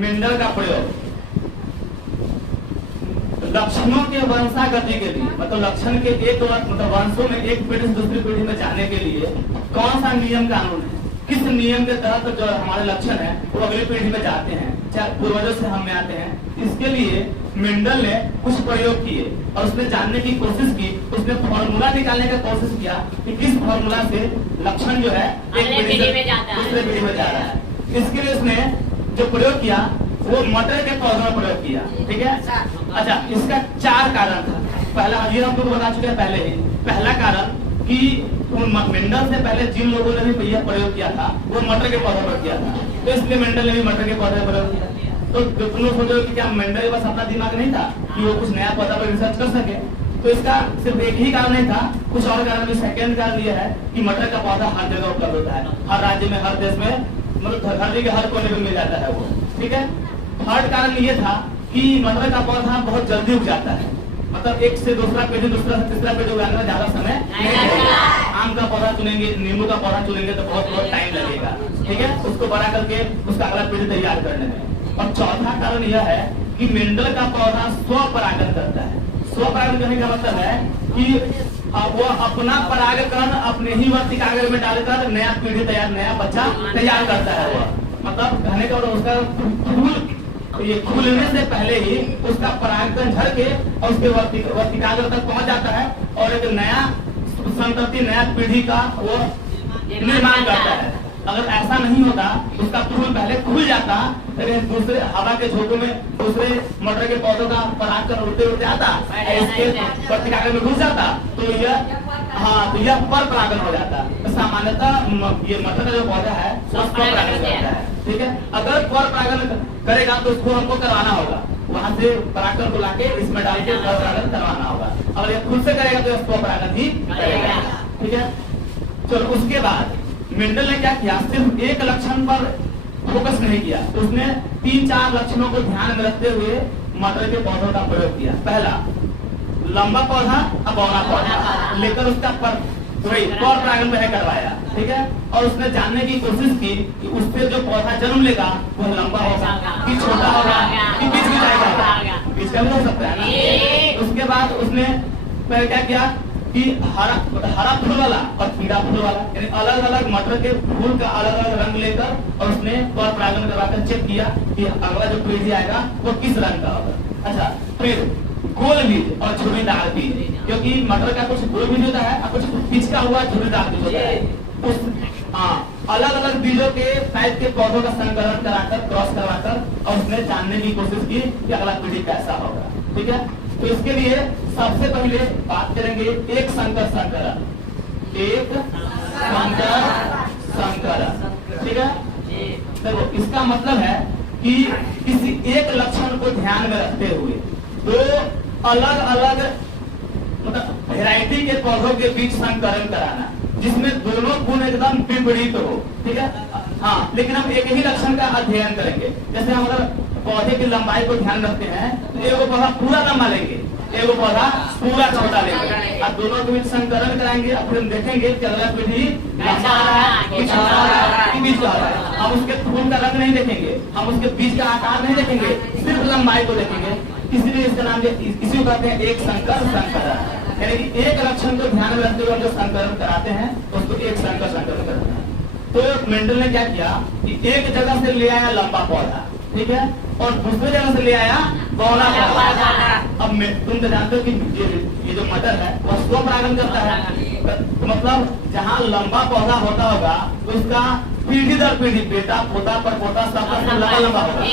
Mendel का प्रयोग लक्षणों के वंशागति के लिए, मतलब लक्षण के एक मतलब वंशों में एक पीढ़ी से दूसरी पीढ़ी में जाने के लिए कौन सा नियम कानून है, किस नियम के तहत जो हमारे लक्षण है वो अगली पीढ़ी में जाते हैं, चाहे पूर्वजों से हम में आते हैं। इसके लिए मेंडल ने कुछ प्रयोग किए और उसने जानने की कोशिश की, उसने फॉर्मूला निकालने का कोशिश किया कि किस फॉर्मूला से लक्षण जो है एक पीढ़ी से दूसरे पीढ़ी में जा रहा है। इसके लिए उसने जो प्रयोग किया वो मटर के पौधों में प्रयोग किया। ठीक है, अच्छा, इसका 4 कारण था। पहला, ये हम लोग बता चुके हैं पहले ही। पहला कारण कि मेंडल से पहले जिन लोगों ने भी यह प्रयोग किया था वो मटर के पौधों पर किया था, तो इसलिए मेंडल ने भी मटर के पौधे पर प्रयोग किया। तो तुम लोग सोचो कि क्या मेंडल के पास अपना दिमाग नहीं था कि वो कुछ नया पौधा पर रिसर्च कर सके? तो इसका सिर्फ एक ही कारण नहीं था, कुछ और कारण भी। सेकेंड कारण यह है कि मटर का पौधा हर जगह उपलब्ध होता है, हर राज्य में, हर देश में, मतलब धरती के हर कोने में मिल जाता है वो। ठीक है, थर्ड कारण ये था कि मटर का पौधा बहुत जल्दी उग जाता है, मतलब एक से दूसरा पेड़, दूसरा से तीसरा पेड़ उगाने में ज्यादा समय नहीं लगेगा। आम का पौधा चुनेंगे, नींबू का पौधा चुनेंगे तो बहुत टाइम लगेगा। ठीक है, उसको बड़ा करके उसका अगला पेड़ तैयार करने में। और चौथा कारण यह है कि मेंडल का पौधा स्वपरागण करता है। स्वपरागण करने का मतलब है कि वो अपना परागकण अपने ही वर्तिकाग्र में डालकर नया पीढ़ी तैयार, नया बच्चा तैयार करता है। वो मतलब कहने का उसका फूल, ये खुलने से पहले ही उसका परागकण झड़ के और उसके वर्तिकाग्र तक पहुंच जाता है और एक नया संतति, नया पीढ़ी का वो निर्माण करता है। अगर ऐसा नहीं होता, उसका फूल पहले खुल जाता, लेकिन दूसरे हवा के झोंकों में दूसरे मटर के पौधों का परागकण उड़ते उड़ते आता, इसके वर्तिकाग्र में घुस जाता, तो यह पर परागण हो जाता। तो सामान्यतः ये मटर का जो पौधा है वो स्वपरागण करता है। ठीक है, अगर पर परागण करेगा तो उसको हमको करवाना होगा, वहां से परागकण को लाके इसमें डाल के पर परागण करवाना होगा। अगर ये खुद से करेगा तो स्वपरागण ही करेगा। ठीक है, चलो उसके बाद मेंडल ने क्या किया, सिर्फ एक लक्षण पर फोकस नहीं किया, उसने 3-4 लक्षणों को ध्यान में रखते हुए मटर के पौधों का प्रयोग किया। पहला, लंबा पौधा और बौना पौधा लेकर उसका पर परागण पहले करवाया। ठीक है, और उसने जानने की कोशिश की कि उससे जो पौधा जन्म लेगा वह लंबा होगा कि छोटा होगा कि बीच में जाएगा, बीच का भी हो सकता है। उसके बाद उसने पहले क्या किया कि हरा फूल वाला और पीला फूल वाला, यानी अलग अलग मटर के फूल का अलग अलग रंग लेकर और उसने पर परागण करवाकर चेक किया कि अगला जो पीढ़ी आएगा वो किस रंग का होगा। अच्छा, फिर गोल बीज और झुर्रीदार बीज, क्योंकि मटर का कुछ गोल बीज होता है और कुछ पिचका हुआ झुर्रीदार बीज होता है। उस अलग अलग बीजों के टाइप के पौधों का संकलन कराकर, क्रॉस करवाकर और उसने जानने की कोशिश की कि अगला पीढ़ी कैसा होगा। ठीक है, तो इसके लिए सबसे पहले बात करेंगे एक संकर संकरण, एक संकर संकरण। ठीक है, देखो इसका मतलब है कि किसी एक लक्षण को ध्यान में रखते हुए दो अलग अलग मतलब वैरायटी के पौधों के बीच संकरण कराना, जिसमें दोनों गुण एकदम विपरीत हो। ठीक है, हाँ, लेकिन हम एक ही लक्षण का अध्ययन करेंगे। जैसे हम अगर पौधे की लंबाई को ध्यान रखते हैं तो एगो पौधा पूरा लंबा लेंगे, एगो पौधा पूरा छोटा लेंगे, और दोनों के बीच संकरण कराएंगे। अब हम देखेंगे कि अगला पीढ़ी लंबा आ रहा है कि छोटा आ रहा है कि बीच आ रहा है। हम उसके फूल का रंग नहीं देखेंगे, हम उसके बीज का आकार नहीं देखेंगे, सिर्फ लंबाई को देखेंगे। इसलिए इसका नाम इसी को कहते हैं एक संकर संकरण। यानी कि एक लक्षण को ध्यान में रखते हुए जो संकरण कराते हैं उसको एक संकर संकरण करते हैं। तो मेंडल ने क्या किया कि एक जगह से ले आया लंबा पौधा, ठीक है, और दूसरी जगह से ले आया बौना पौधा। अब तुम तो जानते हो कि ये जो मटर है वह स्वपरागण करता है, मतलब जहाँ लंबा पौधा होता होगा तो उसका पीढ़ी दर पीढ़ी, बेटा पोता परपोता सबका सब लंबा लंबा होगा।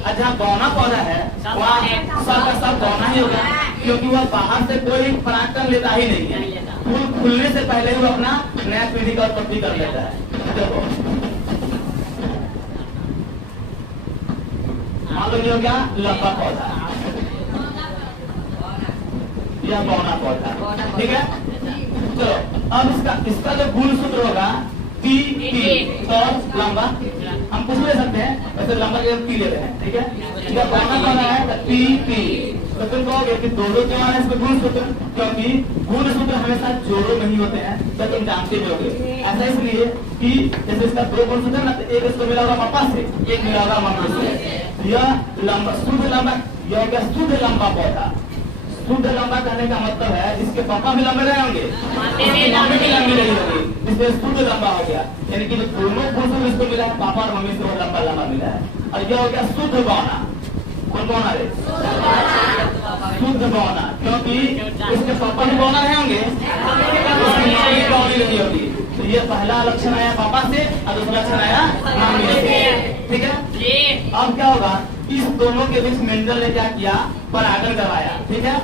और जहाँ बौना पौधा है वहाँ सबका सब बौना ही होगा, क्योंकि वह बाहर से कोई परागकण लेता ही नहीं है। फूल खुलने से पहले ही वो अपना नया पीढ़ी का उत्पत्ति कर लेता है। देखो मान लो ये हो गया लंबा पौधा, यह बौना पौधा, ठीक है। चलो अब इसका जो गुण सूत्र होगा टी तो लंबा, हम कुछ ले सकते हैं, वैसे लंबा के टी ले रहे हैं, ठीक है। जब बौना पौधा है तो टी, तो तुम कहोगे कि दो क्यों आना है इसमें गुण सूत्र, क्योंकि गुण सूत्र हमेशा जोड़ों में ही होते हैं, तो तुम जानते भी होगे। ऐसा इसलिए कि जैसे इसका दो गुण सूत्र ना, तो एक इसको मिला होगा पापा से, एक मिला होगा मम्मी से, यह लंबा शुद्ध लंबा, यह हो गया शुद्ध लंबा पौधा। शुद्ध लंबा कहने का मतलब है इसके पापा भी लंबे रहे होंगे, मम्मी भी लंबी रही होगी, इसलिए शुद्ध लंबा हो गया। यानी कि जो दोनों पुरुषों इसको मिला है, पापा और मम्मी से वो लंबा लंबा मिला है। और यह हो गया शुद्ध बौना। कौन बौना रे? शुद्ध बौना, क्योंकि इसके पापा भी बौना रहे होंगे, उसकी बौनी रही होगी। तो ये पहला लक्षण आया पापा से और दूसरा लक्षण आया मम्मी से। ठीक है, अब क्या होगा, इस दोनों के बीच मेंडल ने क्या किया, परागण करवाया। ठीक है,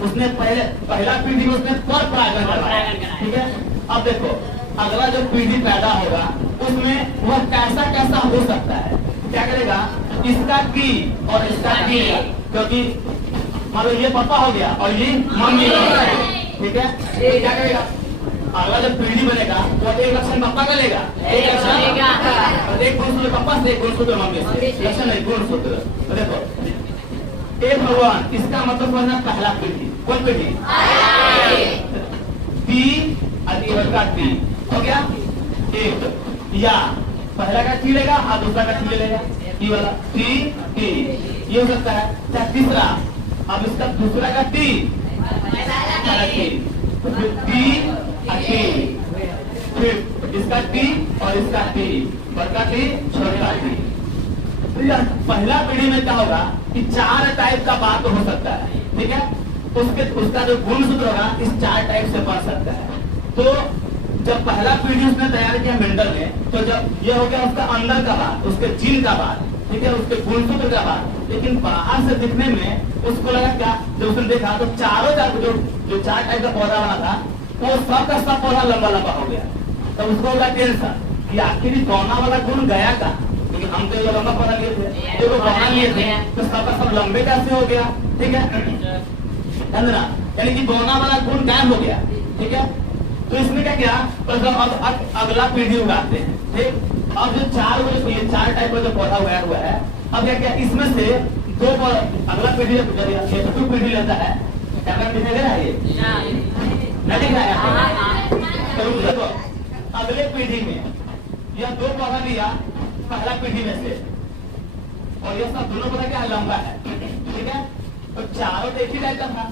उसने पहला पीढ़ी में उसने पर परागण करवाया। ठीक है, अब देखो अगला जो पीढ़ी पैदा होगा उसमें वह कैसा कैसा हो सकता है। क्या करेगा, इसका की और इसका की, क्योंकि मान लो ये पापा हो गया और ये मम्मी हो गया। ठीक है, क्या करेगा, अगला जब पीढ़ी बनेगा वो एक लक्षण पापा का लेगा, एक लक्षण एक गुणसूत्र पापा से, एक गुणसूत्र मम्मी से, लक्षण नहीं गुणसूत्र। तो देखो ए भगवान, इसका मतलब होना पहला पीढ़ी। कौन पीढ़ी? टी का टी हो गया एक, या पहला का टी लेगा और दूसरा का टी ले लेगा, टी वाला टी टी, ये हो सकता है। क्या तीसरा, अब इसका दूसरा का टी टी, फिर इसका टी और इसका टी, बड़का टी छोटा टी। तो यह पहला पीढ़ी में क्या होगा कि 4 टाइप का बात हो सकता है। ठीक है, उसका जो गुणसूत्र होगा इस 4 टाइप से बन सकता है। तो जब पहला पीढ़ी उसने तैयार किया मेंडल ने, तो जब ये हो गया उसका अंदर का बात, उसके जीन का बात, ठीक है, उसके गुणसूत्र का बात। लेकिन बाहर से दिखने में उसको लगा क्या, जब उसने देखा तो चारों जो 4 टाइप का पौधा बना था वो सब का सब पौधा लंबा लंबा हो गया। तो उसको होगा टेंशन कि आखिर कौना वाला गुण गया का, क्योंकि हम तो ये लंबा पौधा लिए थे, जो पौधा लिए थे तो सबका सब लंबे कैसे हो गया। ठीक है, यानी कि बौना वाला गुण गायब हो गया। ठीक है, तो इसने क्या किया, अब अगला पीढ़ी उगाते हैं। ठीक, अब जो 4 टाइप का जो पौधा उगाया हुआ है, अब क्या किया, इसमें से 2 अगला पीढ़ी पीढ़ी लेता है। कैमरा दिखाई दे रहा है, ये नहीं दिख रहा है। तो देखो अगले पीढ़ी में यह 2 पौधा लिया पहला पीढ़ी में से, और यह सब दोनों पौधा क्या लंबा है। ठीक है, तो चारों एक ही टाइप का था,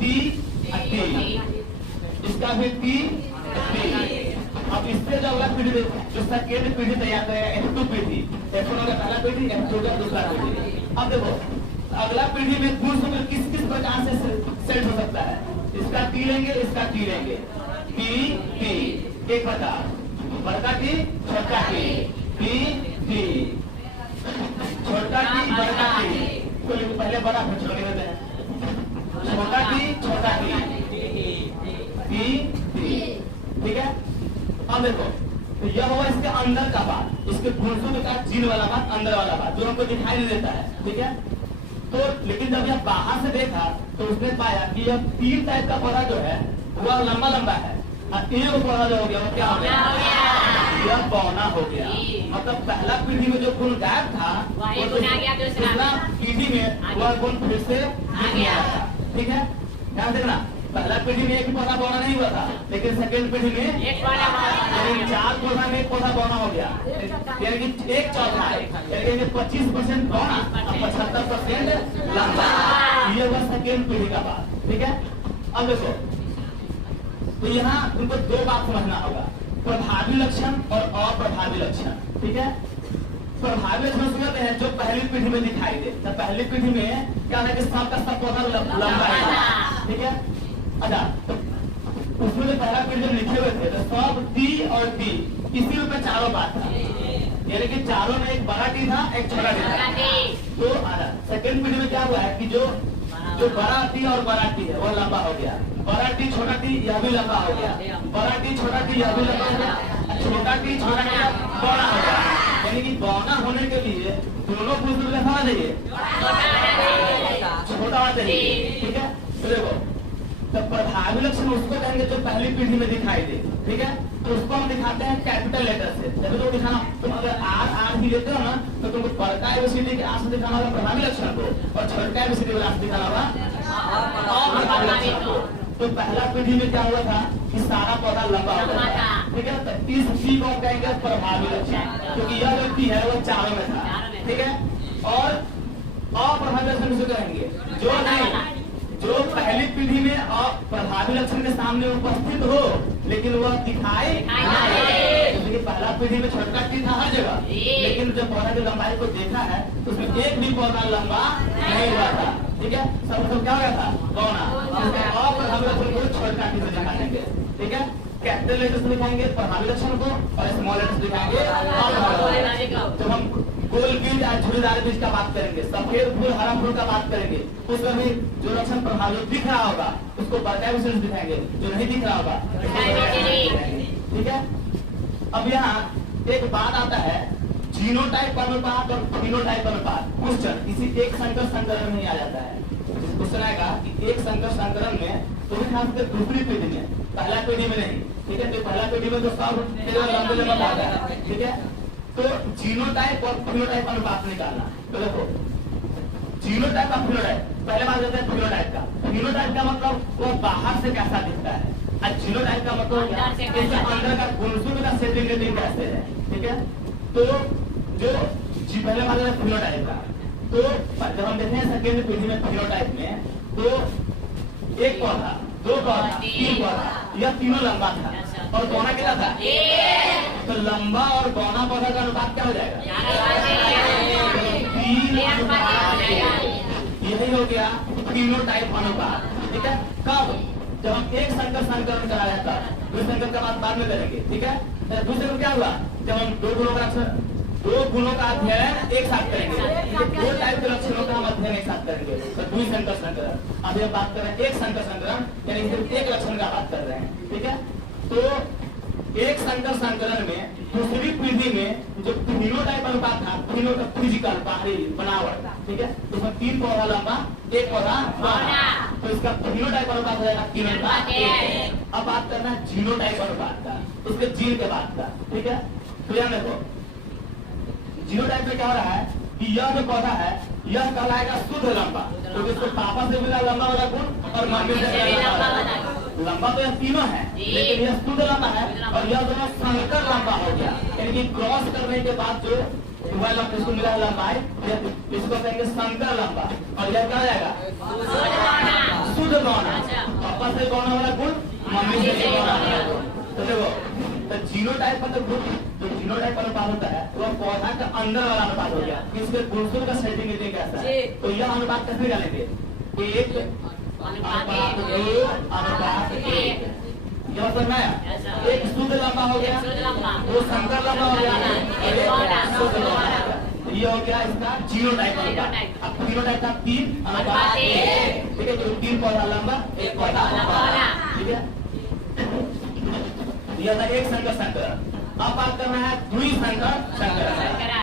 टी टी, इसका भी टी टी। अब इससे जो अगला पीढ़ी जो सेकेंड पीढ़ी तैयार करेगा, F2 पीढ़ी, F1 का पहला पीढ़ी, F2 का दूसरा पीढ़ी। अब देखो अगला पीढ़ी में गुणसूत्र किस किस प्रकार से सेट हो सकता है। इसका टी लेंगे, इसका टी लेंगे, टी टी एक बता, बड़का टी छोटा टी, टी टी, छोटा टी बड़का टी, तो पहले बड़ा फिर छोटा लेते हैं, छोटा टी छोटा टी, टी टी। ठीक है, अब देखो तो यह हुआ इसके अंदर का बात, इसके गुणसूत्र का जीन वाला बात, अंदर वाला बात जो हमको दिखाई नहीं देता है। ठीक है, तो लेकिन जब यह बाहर से देखा तो उसने पाया कि यह 3 टाइप का पौधा जो है वह लंबा लंबा है, और एक पौधा जो हो गया वो क्या हो गया, यह बौना हो गया। मतलब पहला पीढ़ी में जो गुण गायब था वो दूसरा पीढ़ी में वह गुण फिर से आ गया था। ठीक है, ध्यान देखना, पहला पीढ़ी में एक पौधा बौना नहीं हुआ था, लेकिन सेकेंड पीढ़ी में 4 पौधा में एक पौधा बौना हो गया, यानी कि 1/4, यानी 25% बौना और 75% लंबा। ये हुआ सेकेंड पीढ़ी का बात। ठीक है, अब देखो तो यहाँ तुमको 2 बात समझना होगा, प्रभावी लक्षण और अप्रभावी लक्षण। ठीक है, प्रभावी लक्षण समझते हैं जो पहली पीढ़ी में दिखाई दे। तो पहली पीढ़ी में क्या है कि सबका सब पौधा लंबा है। ठीक है, अच्छा तो उसमें जो पहला पीढ़ी में लिखे हुए थे तो सब टी और टी इसी रूप में चारों बात था, यानी कि चारों में एक बड़ा टी था एक छोटा टी था। तो सेकेंड पीढ़ी में क्या हुआ है कि जो बड़ा टी और बड़ा टी है वो लंबा हो गया, बड़ा टी छोटा टी यह भी लंबा हो गया, बड़ा टी छोटा टी यह भी लंबा हो गया, छोटा टी छोटा टी बड़ा हो गया। यानी कि बौना होने के लिए दोनों पुरुष में होना चाहिए, छोटा होना चाहिए। ठीक है, तो देखो तो प्रभावी लक्षण उसको कहेंगे जो पहली पीढ़ी में दिखाई दे। ठीक है, तो उसको हम दिखाते हैं कैपिटल लेटर से। जब तो दिखाना, तुम अगर आर ही लेते हो ना तो तुमको बड़का एबीसीडी के आर से दिखाना होगा प्रभावी लक्षण को, और छोटा एबीसीडी के आर से दिखाना होगा अप्रभावी लक्षण को। तो पहला पीढ़ी में क्या हुआ था कि सारा पौधा लंबा हो गया था। ठीक है, तो इस चीज को कहेंगे प्रभावी लक्षण, क्योंकि यह व्यक्ति है वो चारों में था। ठीक है, और अप्रभावी लक्षण किसे कहेंगे? जो पहली पीढ़ी में अप्रभावी लक्षण के सामने उपस्थित हो लेकिन वह दिखाई नहीं। पहला पीढ़ी में छोटा टीथ था हर जगह, लेकिन जब पौधा की लंबाई को देखा है तो उसमें एक भी पौधा लंबा नहीं हुआ था। ठीक है, सब क्या हो गया था? बौना। अप्रभावी लक्षण को छोटा टीथ से दिखा देंगे। ठीक है, कैपिटल लेटर से दिखाएंगे प्रभावी लक्षण को और स्मॉल लेटर से दिखाएंगे। जब हम गोल बीज या झुर्रीदार बीज का बात करेंगे, सफेद फूल हरा फूल का बात करेंगे, उसमें भी जो लक्षण प्रभावी दिख रहा होगा उसको बड़का विशेष दिखाएंगे, जो नहीं दिख रहा होगा। ठीक है, अब यहाँ एक बात आता है जीनोटाइप अनुपात और फिनोटाइप अनुपात। क्वेश्चन इसी एक संकर संकरण में आ जाता है। क्वेश्चन आएगा कि एक संकर संकरण में तो भी खास कर दूसरी पीढ़ी में, पहला पीढ़ी में नहीं। ठीक है, तो पहला पीढ़ी में तो सब लंबे लंबा आता है। ठीक है, तो जीनोटाइप और फिनोटाइप अनुपात निकालना। तो देखो जीनोटाइप और फिनोटाइप, पहले बात करते हैं फिनोटाइप का। फिनोटाइप का मतलब वो बाहर से कैसा दिखता है और जीनोटाइप का मतलब इसके अंदर का गुणसूत्र का सेटिंग कैसे है। ठीक है, तो जो पहले बात करते हैं फिनोटाइप का, तो जब हम देखते हैं सेकेंड पीढ़ी में फिनोटाइप में तो एक पौधा, दो पौधा, तीन पौधा, यह तीनों लंबा था और बौना कितना था? तो लंबा और बौना पौधा का अनुपात क्या हो जाएगा? यही हो गया फिनोटाइप अनुपात। ठीक है, कब? जब हम एक संकर संकरण कराया था, दूसरे संकर का बात बाद में करेंगे। ठीक है, दूसरे में क्या हुआ? जब हम दो गुणों का अध्ययन एक साथ करेंगे, दो टाइप के लक्षणों का हम अध्ययन एक साथ करेंगे, तो दुई संकर संकरण। अभी हम बात कर रहे हैं एक संकर संकरण, यानी सिर्फ एक लक्षण का बात कर रहे हैं। ठीक है, तो एक संकर संकरण में दूसरी पीढ़ी में जो फिनोटाइप अनुपात था, फिजिकल बाहरी बनावट, ठीक है, तो उसमें तीन पौधा लंबा, एक पौधा बौना, तो इसका फिनोटाइप अनुपात हो जाएगा 3:1। अब बात करना है जीनोटाइप अनुपात का, उसके जीन के बाद का। ठीक है, तो यहाँ देखो जीनोटाइप में क्या हो रहा है कि यह जो पौधा है यह कहलाएगा शुद्ध लंबा, क्योंकि इसको पापा से मिला लंबा वाला गुण और मम्मी से मिला लंबा। तो यह तीनों है, लेकिन यह शुद्ध लंबा है और यह दोनों संकर लंबा हो गया, यानी कि क्रॉस करने के बाद जो इसको मिला लंबाई, इसको कहेंगे संकर लंबा। और यह क्या हो जाएगा? शुद्ध बौना, पापा से बौना वाला गुण, मम्मी से बौना वाला गुण। तो देखो, तो जीनोटाइप मतलब जो जीनोटाइप अनुपात होता है वो पौधा का अंदर वाला अनुपात हो गया, इसके गुणसूत्र का सेटिंग कैसा है। तो यह अनुपात कैसे निकालेंगे? 1:2:1। यह समझना है, एक शुद्ध लंबा हो गया, दो संकर लंबा हो गया, ये हो गया इसका जीनोटाइप अनुपात। अब फिनोटाइप का 3:1। ठीक है, तो 3 पौधा लंबा, 1 पौधा बौना। ठीक है, यह था एक संकर संकरण। अब बात करना है द्वि संकर संकरण।